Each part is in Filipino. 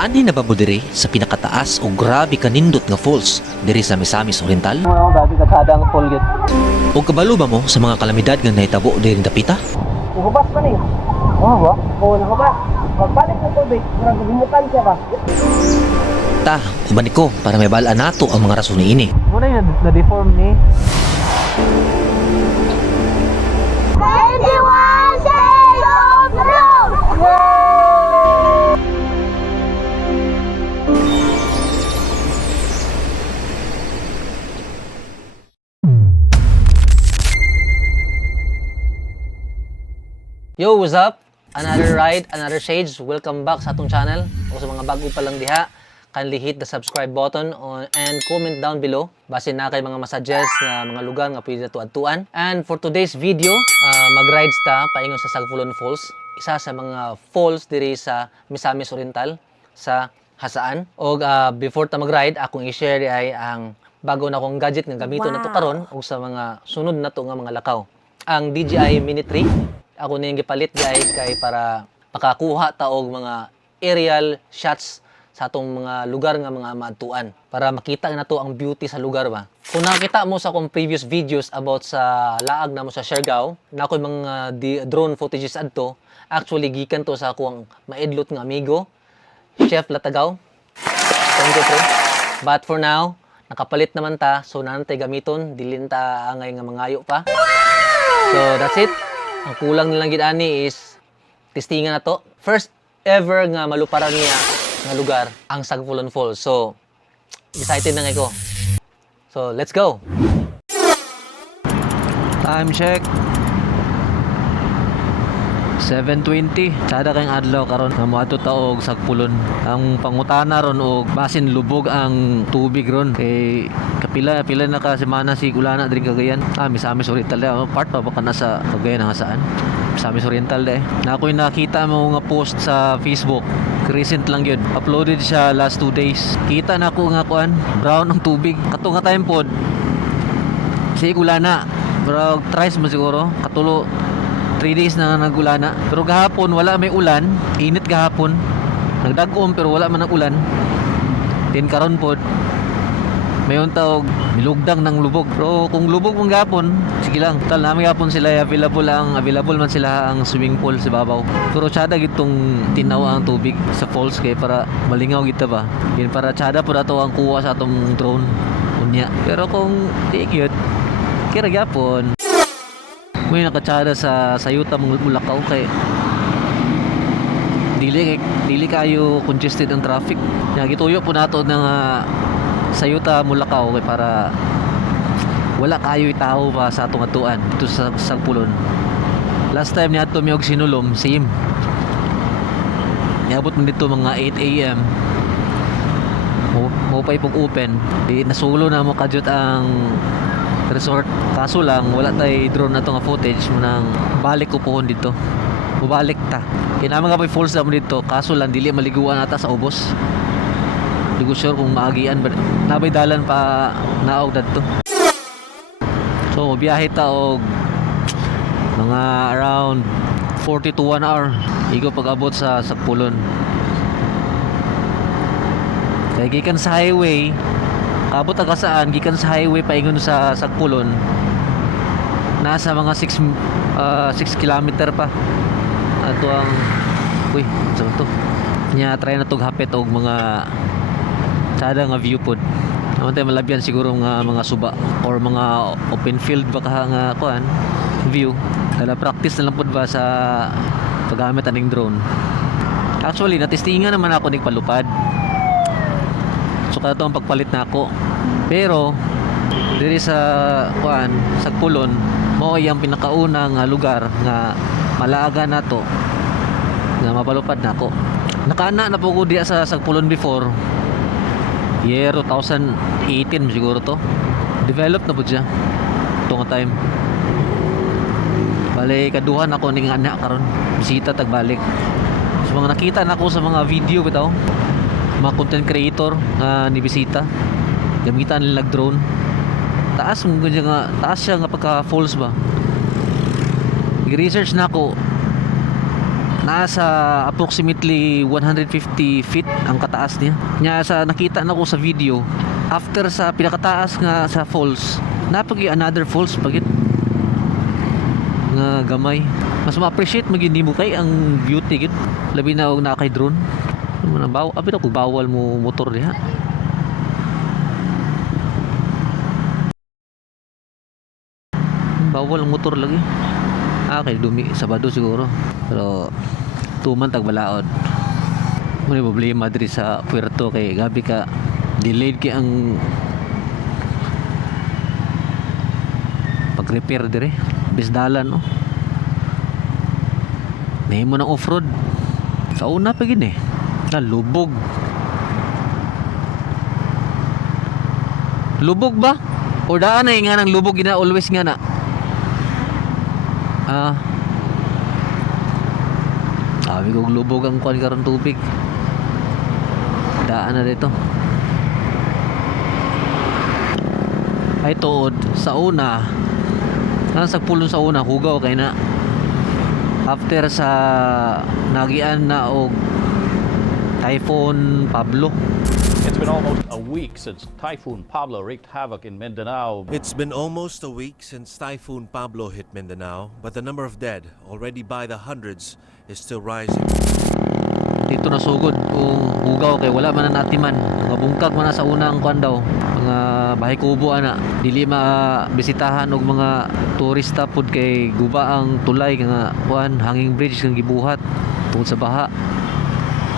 Nakaanhin na ba mo diri sa pinakataas o grabe kanindot nga falls diri sa Misamis Oriental? Oo, grabe kasada ang full git. O kabalo ba mo sa mga kalamidad nga nahitabo diri dapita? Hubas pa ni. Oo ba? Oo, hubas. Pagbalik ng tubig, gumukan siya ba? Ta, uban ko para may bala nato ang mga rason niini. Muna yung na-deform ni. Yo, what's up? Another ride, another shades. Welcome back sa atong channel. O sa mga bago pa lang diha, kindly hit the subscribe button and comment down below. Base na kay mga masuggest na mga lugar nga pwede nato adtuan. And for today's video, mag-rides ta paingon sa Sagpulon Falls. Isa sa mga falls diri sa Misamis Oriental sa Hasaan. O before ta mag-ride, akong i-share ay ang bago na akong gadget nga gamiton nato karon o sa mga sunod nato nga mga lakaw. Ang DJI Mini 3. Ako na yung gipalit guys kay para makakuha ta og mga aerial shots sa atong mga lugar nga mga maadtuan para makita na to ang beauty sa lugar ba. Kung nakita mo sa akong previous videos about sa laag na mo sa Siargao, na ako mga drone footages adto, actually gikan to sa akong maidlot nga amigo, Chef Latagaw. Thank you, pre. But for now, nakapalit naman ta, so nantay gamiton, dilin ta angay nga mangayo pa. So that's it. Ang kulang nilang gid-ani is testingan na to. First ever nga maluparan niya nga lugar, ang Sagpulon Falls. So, excited na nga ko. So, let's go! Time check. 7:20. Sada kayong adlaw karon nga moadto ta og Sagpulon. Ang pangutana ron og basin lubog ang tubig ron kay kapila na ka semana si ulana diri Cagayan. Misamis Oriental da part pa baka nasa Cagayan nga saan. Misamis Oriental da. Na ako'y nakita mo nga post sa Facebook. Recent lang yun. Uploaded siya last 2 days. Kita na ako nga kuan, brown ang tubig. Kato nga time pod. Si ulana. Pero tries mo siguro katulo 3 days na nagulana. Pero gahapon wala may ulan. Init gahapon. Nagdagom pero wala man ang ulan. Then karon pod mayon taog milugdang ng lubog. Pero kung lubog mong gahapon, sige lang. Tal namin gahapon sila available man sila ang swimming pool sa babaw. Pero tsada gitong tinaw ang tubig sa falls kay para malingaw kita ba. Yan para tsada po dato ang kuha sa atong drone. Unya. Pero kung di gyud kira gahapon may nakatsada sa sayuta mong Mulakaw kay dili kayo congested ang traffic. Nga gituyo po nato ng sayuta Mulakaw kay para wala kayo itaw pa sa atong atuan dito sa Sagpulon. Last time niya mi og sinulom same. Niabot mo dito mga 8 AM. Mo pa ipog open. Di nasulo na mo kadyot ang resort. Kaso lang wala tay drone na to nga footage mo nang balik ko pohon dito. Mubalik ta. Kinama nga pa falls na mo dito. Kaso lang dili maliguan ata sa ubos. Di ko sure kung maagian but nabay dalan pa naog dadto. So biyahe ta og mga around 40 to 1 hour. Igo pag-abot sa Sagpulon. Kaya gikan sa highway kabot aga saan gikan sa highway paingon sa Sagpulon nasa mga 6 kilometer pa ato ang saan to nya try na tog hapit og mga sada nga view pod naman tayo malabyan siguro nga mga suba or mga open field baka nga kuan view kaya practice na lang pod ba sa paggamit aning drone. Actually natestingan naman ako ning palupad. So kato ang pagpalit na ako. Pero diri sa kuan Sagpulon mao ay ang pinakaunang lugar nga malaaga nato nga mapalupad na ako. Nakaana na po ko diya sa Sagpulon before. Year 2018 siguro to. Develop na po siya. Ito nga time. Bale kaduhan ako ning ana karon. Bisita tagbalik. So mga nakita na ako sa mga video bitaw. Mga content creator nga nibisita gamitan nila drone taas siya nga pagka falls ba. I-research na ako nasa approximately 150 feet ang kataas niya. Nya sa nakita na ko sa video, after sa pinakataas nga sa falls, napagi another falls pagit nga gamay. Mas ma-appreciate magindi mo kay ang beauty gid. Labi na og nakay drone. Ano man bawo, abi na ko bawal mo motor diha. Bawal ang motor lagi. Kay dumi Sabado siguro. Pero tuman tagbalaod. May problema diri sa puerto kay gabi ka delayed kay ang pag-repair dire. Bisdalan no. Nahimo ng off-road. Sa una pa gini. Lubog. Lubog ba? O daan na nga ng lubog gina always nga na. Sabi ko lubog ang kuan karon tubig. Daan na dito. Ay tuod sa una. Nasa pulong sa una hugaw kay na. After sa nagian na og Typhoon Pablo. It's been almost a week since Typhoon Pablo wreaked havoc in Mindanao. It's been almost a week since Typhoon Pablo hit Mindanao, but the number of dead, already by the hundreds, is still rising. Dito nasugod kung hugaw kay wala man na natiman. Mga bungkag man na sa unang kuan daw. Mga bahay kubo ana. Dili bisitahan og mga turista pud kay guba ang tulay nga kuan hanging bridge kang gibuhat tungod sa baha.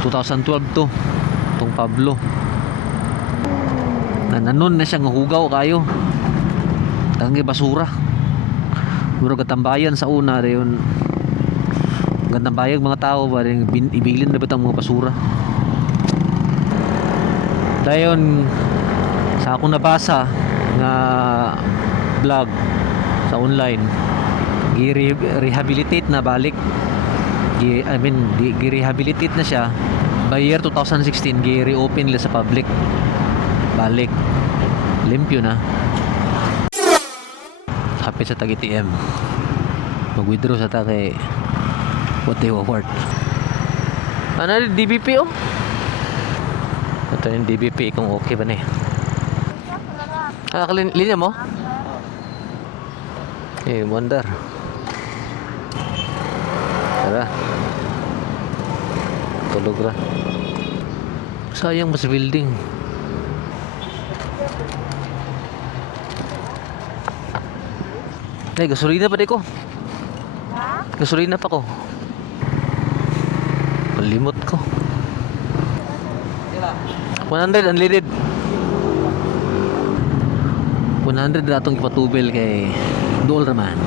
2012 to tong Pablo. Nanon na siya nga hugaw kayo. Tangi basura. Muro katambayan sa una dayon. Gandang bayag mga tao ba rin ibilin na ba ang mga basura. Dayon sa akong nabasa nga vlog sa online, gi-rehabilitate na balik. Gi-rehabilitate na siya by year 2016, gi-reopen nila sa public. Balik. Limpyo na. Hapit sa tag-ATM. Mag-withdraw sa ta kay what they were worth. Ano rin DBP oh? Ito yung DBP kung okay ba na eh. Linya mo? Wonder. Tara. Tulog ra. Sayang mas building. Ay, gasolina pa di ko. Gasolina pa ko. Limot ko. 100 unleaded. 100 na itong ipatubel kay Duol Raman.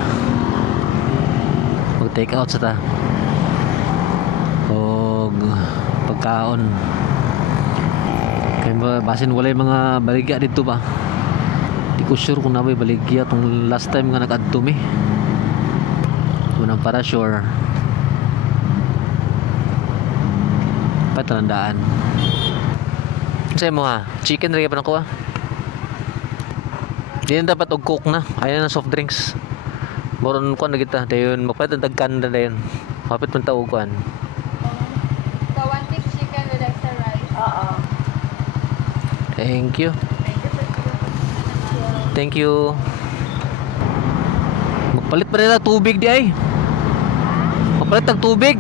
Mag take out sa ta. Og pagkaon. Kaya basin wala yung mga baligya dito ba. Di ko sure kung na may baligya itong last time nga nag-adtumi. Unang para sure. Patalandaan. Sa'yo mo ha, chicken rin pa na ko ha. Di na dapat og coke na. Ayaw na soft drinks. Moron ko na kita. Dayon, magpalit ang tagkan na dayon. Kapit mong tawag ko an. So, 1 thick chicken with extra rice? Oo. Thank you. Thank you. Magpalit pa rin na tubig di ay. Magpalit ng tubig.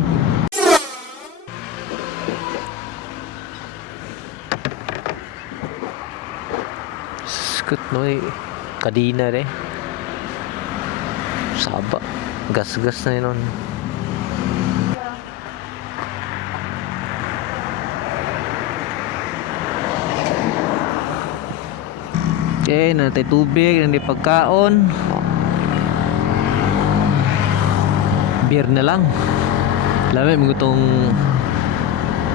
Skut no kadina re. Saba. Gas-gas na yun. Okay, natay tubig, nandiy pagkaon. Beer na lang. Lami mo itong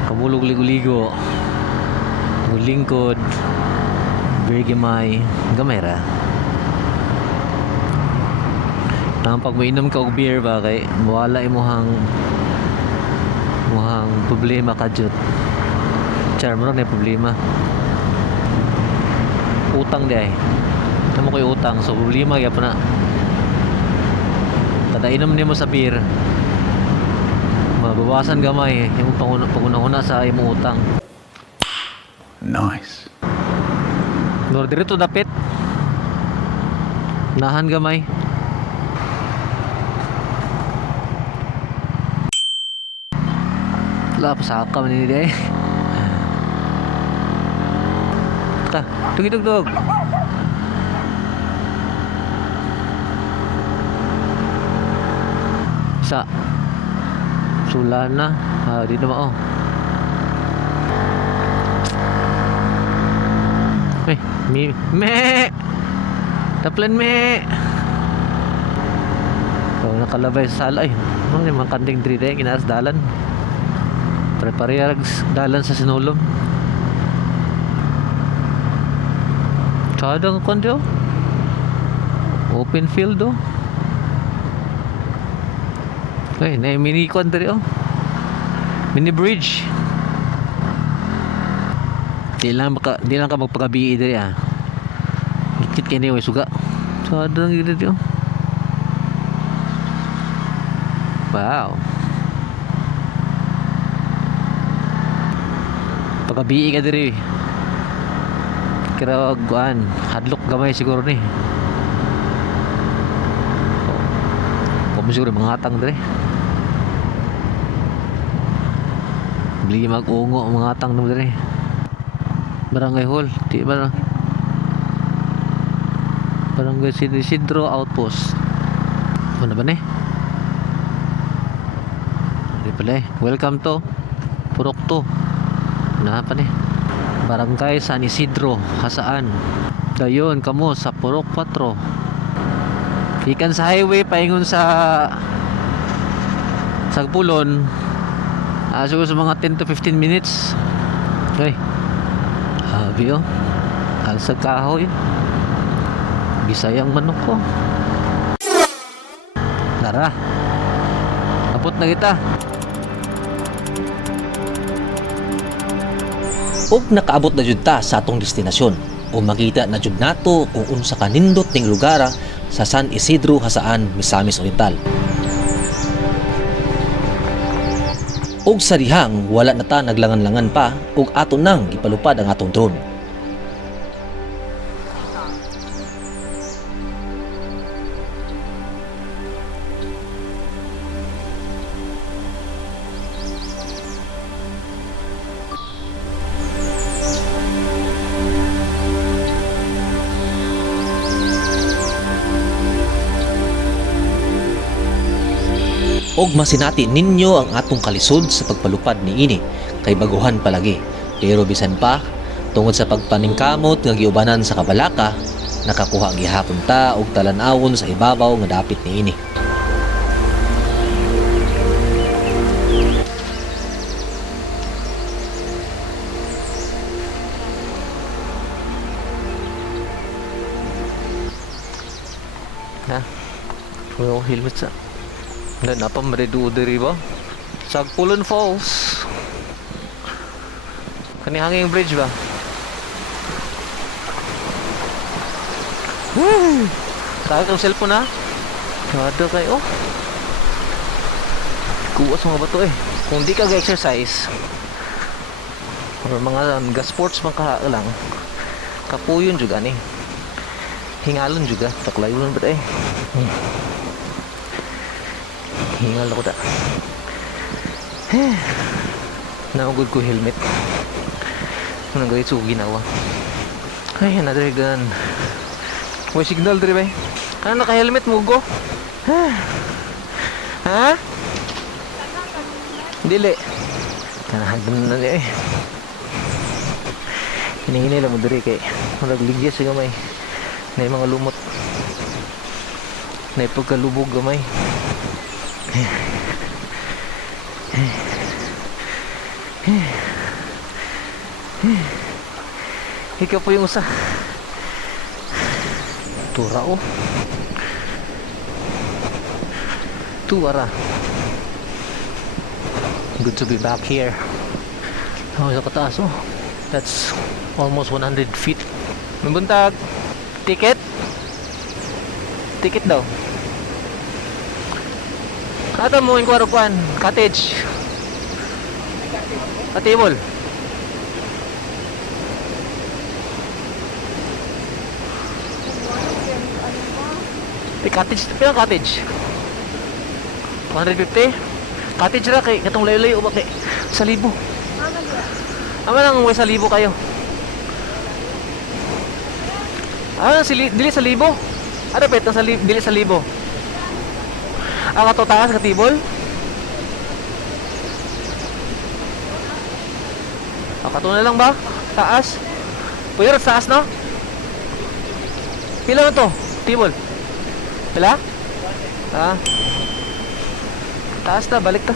kamulog ligo-ligo. Lingkod. Beer gamay ra. Nang pag mainom ka og beer ba kay mawala imuhang problema kadyot. Char mo na problema. Utang di ay. Tamo koy utang so problema gyapon na. Kada inom nimo sa beer Mabawasan gamay yung panguna sa imong utang. Nice. Lord, dito dapit. Nahan gamay. Wala, pasaka man nila eh. Ta, tugidugdog. Sa Sulana. Di naman oh. Me. Taplan me. Oh, nakalabay sa sala eh. Ano yung mga kanding diri dahil ginaas dalan. Pare-pareha dalan sa sinulong. Kadang kondi oh. Open field oh. Ay, na mini kon diri oh. Mini bridge. Di lang ka magpagabi diri ah. Gikit kini way suga. Kadang gid oh. Wow. Pagabi ka diri. Kira guan, hadlok gamay siguro ni. Kamo siguro mga atang diri. Bili mag-ungo ang mga atang diri. Barangay Hall, di ba? Barangay Isidro Outpost. Ano ba ni? Di pala eh. Welcome to Purok 2. Na pa ni? Barangay San Isidro, Hasaan. Dayon kamo sa Purok 4. Ikan sa highway paingon sa Sagpulon. Siguro sa mga 10 to 15 minutes. Okay. Habi oh. Alsag kahoy. Bisayang manok ko. Tara. Abot na kita. Ug nakaabot na jud ta sa atong destinasyon o makita na jud nato kung unsa kanindot ning lugar sa San Isidro, Hasaan, Misamis Oriental. Ug sa dihang wala na ta naglangan-langan pa ug ato nang ipalupad ang atong drone. Og masinati ninyo ang atong kalisod sa pagpalupad ni ini kay baguhan palagi. Pero bisan pa tungod sa pagpaningkamot nga giubanan sa kabalaka, nakakuha gihapon ta og talan-awon sa ibabaw nga dapit ni ini. Ha? Well, helmet sa. Dan apa meredu diri ba? Sagpulon Falls. Kani hanging bridge ba? Tagal ang cellphone ha? Kada kayo. Kuwas mga bato eh. Kung di ka ga-exercise or mga ga-sports maka lang, kapuyon juga ni. Hingalon juga. Taklayon ba eh. Hingal ako ta. Naugod ko helmet. Nang gawin so ginawa. Ay, another gun. May signal diri ba? Ano naka-helmet mo go? Ha? Dili. Kanahagdan na eh. Hinihinay lang mo diri kay maragligya sa gamay. Na mga lumot. Na pagkalubog gamay. Ikaw po yung usa. Tura oh. Tuara. Good to be back here. Oh, sa kataas oh. That's almost 100 feet. May buntag. Ticket? Ticket daw. Ato mo yung kwarukwan, cottage. Katibol. Cottage, pilang cottage? 150? Cottage ra kay katong layo-layo ba kay sa libo. Ama lang way sa libo kayo. Dili sa libo. Ano pet sa dili sa libo. Ang ato taas katibol. Kato na lang ba? Taas. Pwede rin taas no? Pila na to? Tibol. Pila? Taas na, balik ta.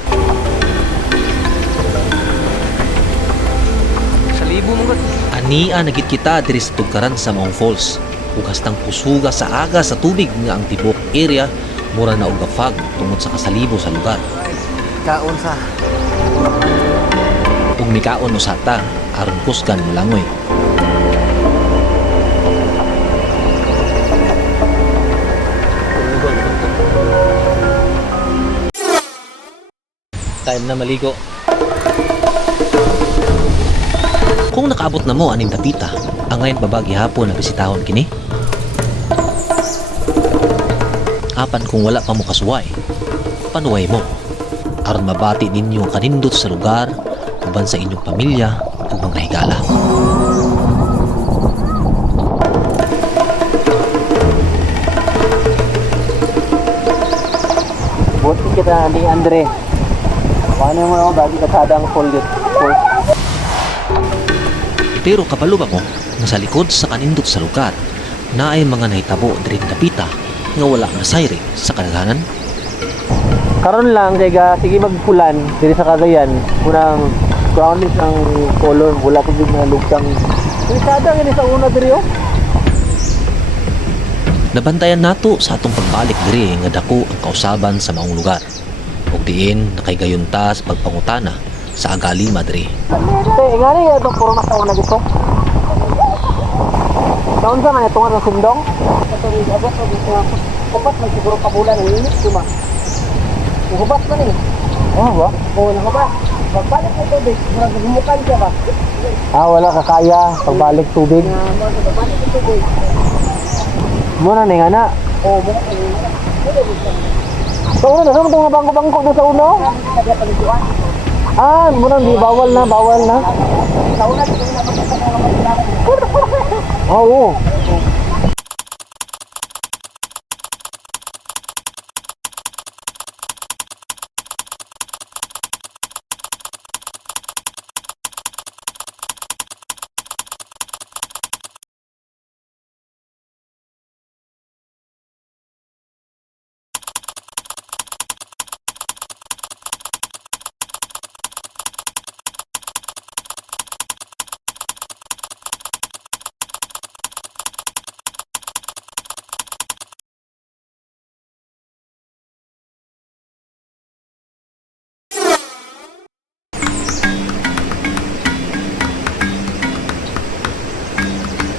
Sa libo mo Ania nagit kita diri sa tugkaran sa Maong Falls. Ug hastang pusuga sa aga sa tubig nga ang tibok area mura na og gafag tungod sa kasalibo sa lugar. kaon sa. Ug mikaon usata aron kusgan mulangoy. Time na maligo. Kung nakaabot na mo aning dapita, ang ngayon babagi hapon na bisitahon kini. Apan kung wala pa mo kasuway, panuway mo. Aron mabati ninyo ang kanindot sa lugar, uban sa inyong pamilya ug mga higala. Buti kita ni Andre. Paano mo ako bagi katadang full dit. Pero kabalo ba mo nga sa likod sa kanindot sa lugar na ay mga nahitabo diri dapita nga wala na siren sa kadaghanan? Karon lang kay sige magpulan diri sa Cagayan, unang ground is ang color wala ko gid na lugtang. Kada gini sa una diri oh. Nabantayan nato sa atong pagbalik diri nga dako ang kausaban sa maong lugar. Ug diin nakaygayunta sa pagpangutana sa agali madri. Ngani ito puro na sa una dito. Taon sa na itong ang sundong? Ito rin abot o dito. Upat man siguro kabulan ng init kuma. Hubat man eh. Oh ba? Oo, nakabat. Pagbalik ng tubig, magmumukan siya ba? Wala kakaya pagbalik tubig. Pagbalik ng tubig. Muna na nga na. Oo, muna na nga. Sa una na, saan ito nga bangko-bangko doon sa una? Muna di bawal na. Sa una, dito na Oo.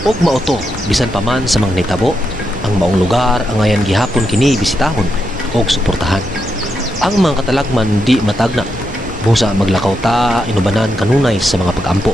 Og mauto, bisan pa man sa mga nitabo, ang maong lugar ang ayan gihapon kini bisitahon og suportahan. Ang mga katalagman di matagna, busa maglakaw ta inubanan kanunay sa mga pag-ampo.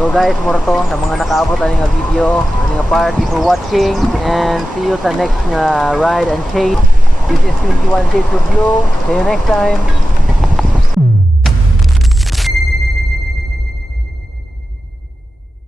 So guys, mura to sa mga nakaabot ani nga video, ani nga part. Thank you for watching and see you sa next nga ride and chase. This is 21 Shades of Blue. See you next time.